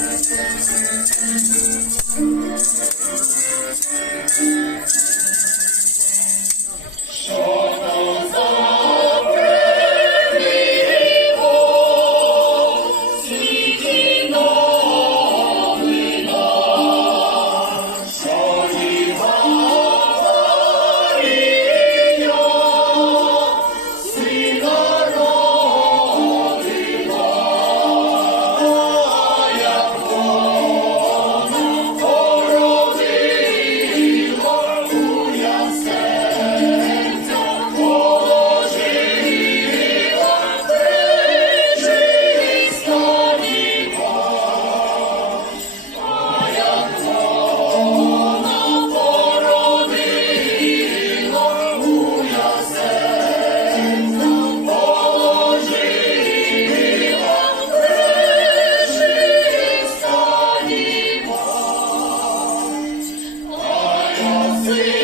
Thank you. see.